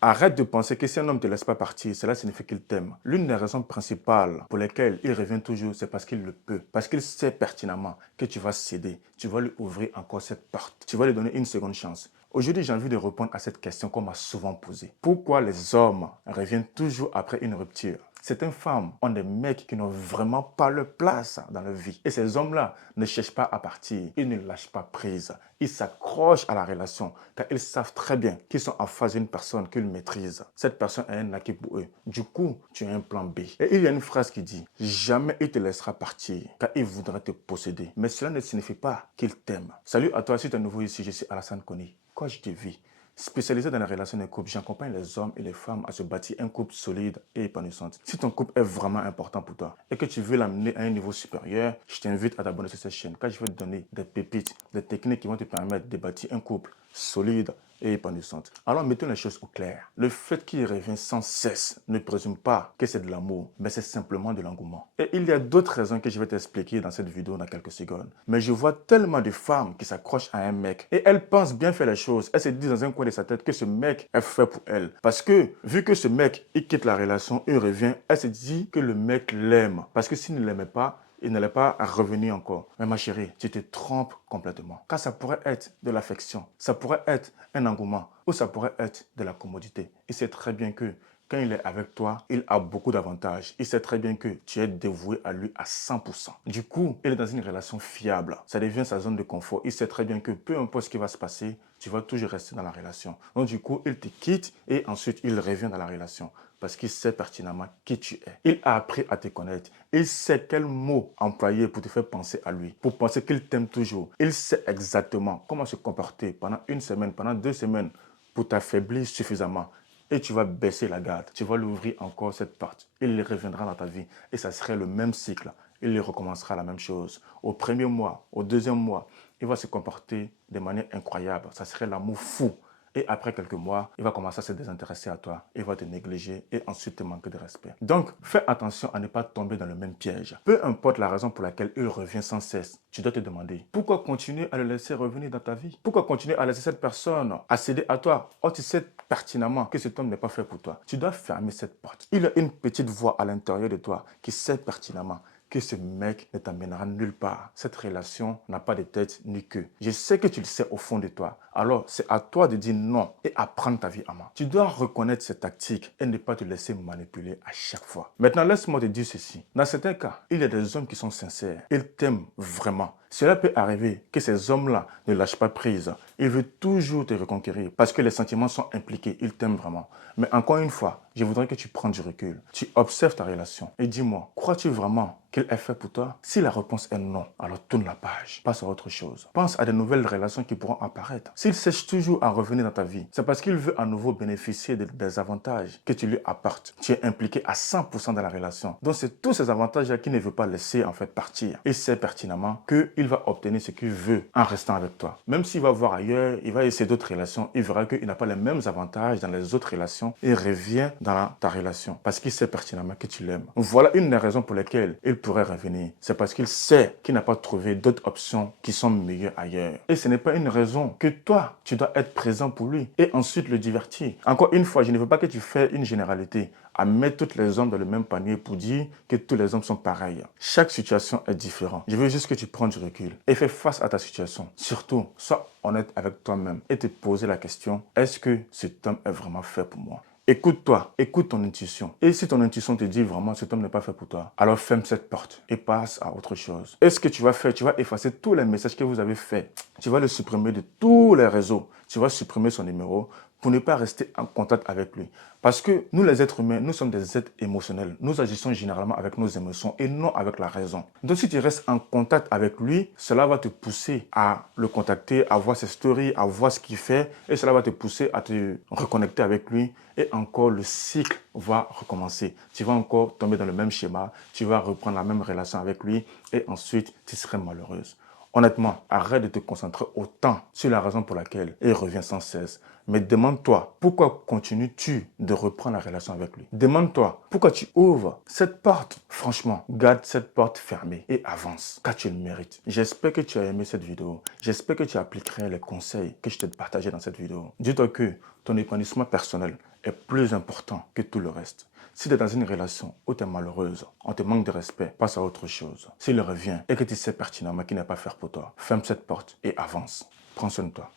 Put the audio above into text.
Arrête de penser que si un homme ne te laisse pas partir, cela signifie qu'il t'aime. L'une des raisons principales pour lesquelles il revient toujours, c'est parce qu'il le peut. Parce qu'il sait pertinemment que tu vas céder, tu vas lui ouvrir encore cette porte. Tu vas lui donner une seconde chance. Aujourd'hui, j'ai envie de répondre à cette question qu'on m'a souvent posée. Pourquoi les hommes reviennent toujours après une rupture? Certaines femmes ont des mecs qui n'ont vraiment pas leur place dans leur vie. Et ces hommes-là ne cherchent pas à partir. Ils ne lâchent pas prise. Ils s'accrochent à la relation car ils savent très bien qu'ils sont en face d'une personne qu'ils maîtrisent. Cette personne est un acquis pour eux. Du coup, tu as un plan B. Et il y a une phrase qui dit « Jamais il te laissera partir car il voudra te posséder. » Mais cela ne signifie pas qu'il t'aime. Salut à toi, si tu es nouveau ici, je suis Alassane Koni. Coach de vie. Spécialisé dans les relations de couple, j'accompagne les hommes et les femmes à se bâtir un couple solide et épanouissant. Si ton couple est vraiment important pour toi et que tu veux l'amener à un niveau supérieur, je t'invite à t'abonner sur cette chaîne car je vais te donner des pépites, des techniques qui vont te permettre de bâtir un couple solide et épanouissante. Alors mettons les choses au clair. Le fait qu'il revient sans cesse ne présume pas que c'est de l'amour, mais c'est simplement de l'engouement. Et il y a d'autres raisons que je vais t'expliquer dans cette vidéo dans quelques secondes. Mais je vois tellement de femmes qui s'accrochent à un mec et elles pensent bien faire les choses. Elles se disent dans un coin de sa tête que ce mec est fait pour elle. Parce que vu que ce mec, il quitte la relation, il revient, elle se dit que le mec l'aime. Parce que s'il ne l'aimait pas, il n'allait pas revenir encore. Mais ma chérie, tu te trompes complètement. Car ça pourrait être de l'affection, ça pourrait être un engouement ou ça pourrait être de la commodité. Il sait très bien que quand il est avec toi, il a beaucoup d'avantages. Il sait très bien que tu es dévoué à lui à 100%. Du coup, il est dans une relation fiable. Ça devient sa zone de confort. Il sait très bien que peu importe ce qui va se passer, tu vas toujours rester dans la relation. Donc du coup, il te quitte et ensuite il revient dans la relation. Parce qu'il sait pertinemment qui tu es. Il a appris à te connaître. Il sait quels mots employer pour te faire penser à lui, pour penser qu'il t'aime toujours. Il sait exactement comment se comporter pendant une semaine, pendant 2 semaines, pour t'affaiblir suffisamment. Et tu vas baisser la garde. Tu vas l'ouvrir encore cette porte. Il reviendra dans ta vie. Et ça serait le même cycle. Il recommencera la même chose. Au premier mois, au deuxième mois, il va se comporter de manière incroyable. Ça serait l'amour fou. Et après quelques mois, il va commencer à se désintéresser à toi. Il va te négliger et ensuite te manquer de respect. Donc, fais attention à ne pas tomber dans le même piège. Peu importe la raison pour laquelle il revient sans cesse, tu dois te demander pourquoi continuer à le laisser revenir dans ta vie? Pourquoi continuer à laisser cette personne accéder à toi? Oh, tu sais pertinemment que cet homme n'est pas fait pour toi. Tu dois fermer cette porte. Il y a une petite voix à l'intérieur de toi qui sait pertinemment que ce mec ne t'amènera nulle part. Cette relation n'a pas de tête ni queue. Je sais que tu le sais au fond de toi. Alors, c'est à toi de dire non et apprendre ta vie en main. Tu dois reconnaître ces tactiques et ne pas te laisser manipuler à chaque fois. Maintenant, laisse-moi te dire ceci. Dans certains cas, il y a des hommes qui sont sincères. Ils t'aiment vraiment. Cela peut arriver que ces hommes-là ne lâchent pas prise. Ils veulent toujours te reconquérir parce que les sentiments sont impliqués. Ils t'aiment vraiment. Mais encore une fois, je voudrais que tu prennes du recul. Tu observes ta relation et dis-moi, crois-tu vraiment qu'il est fait pour toi? Si la réponse est non, alors tourne la page. Passe à autre chose. Pense à de nouvelles relations qui pourront apparaître. S'il cherche toujours à revenir dans ta vie, c'est parce qu'il veut à nouveau bénéficier des avantages que tu lui apportes. Tu es impliqué à 100% dans la relation. Donc c'est tous ces avantages-là qu'il ne veut pas laisser en fait partir. Il sait pertinemment qu'il va obtenir ce qu'il veut en restant avec toi. Même s'il va voir ailleurs, il va essayer d'autres relations, il verra qu'il n'a pas les mêmes avantages dans les autres relations et revient dans ta relation parce qu'il sait pertinemment que tu l'aimes. Voilà une des raisons pour lesquelles il pourrait revenir. C'est parce qu'il sait qu'il n'a pas trouvé d'autres options qui sont meilleures ailleurs. Et ce n'est pas une raison que toi, tu dois être présent pour lui et ensuite le divertir. Encore une fois, je ne veux pas que tu fasses une généralité à mettre tous les hommes dans le même panier pour dire que tous les hommes sont pareils. Chaque situation est différente. Je veux juste que tu prennes du recul et fais face à ta situation. Surtout, sois honnête avec toi-même et te poser la question, est-ce que cet homme est vraiment fait pour moi? Écoute-toi, écoute ton intuition. Et si ton intuition te dit vraiment cet homme n'est pas fait pour toi, alors ferme cette porte et passe à autre chose. Et ce que tu vas faire, tu vas effacer tous les messages que vous avez faits. Tu vas le supprimer de tous les réseaux. Tu vas supprimer son numéro pour ne pas rester en contact avec lui. Parce que nous, les êtres humains, nous sommes des êtres émotionnels. Nous agissons généralement avec nos émotions et non avec la raison. Donc, si tu restes en contact avec lui, cela va te pousser à le contacter, à voir ses stories, à voir ce qu'il fait. Et cela va te pousser à te reconnecter avec lui. Et encore, le cycle va recommencer. Tu vas encore tomber dans le même schéma. Tu vas reprendre la même relation avec lui. Et ensuite, tu serais malheureuse. Honnêtement, arrête de te concentrer autant sur la raison pour laquelle il revient sans cesse. Mais demande-toi, pourquoi continues-tu de reprendre la relation avec lui? Demande-toi, pourquoi tu ouvres cette porte? Franchement, garde cette porte fermée et avance, car tu le mérites. J'espère que tu as aimé cette vidéo. J'espère que tu appliqueras les conseils que je t'ai partagés dans cette vidéo. Dis-toi que ton épanouissement personnel est plus important que tout le reste. Si tu es dans une relation où tu es malheureuse, on te manque de respect, passe à autre chose. S'il revient et que tu sais pertinemment qu'il n'est pas fait pour toi, ferme cette porte et avance. Prends soin de toi.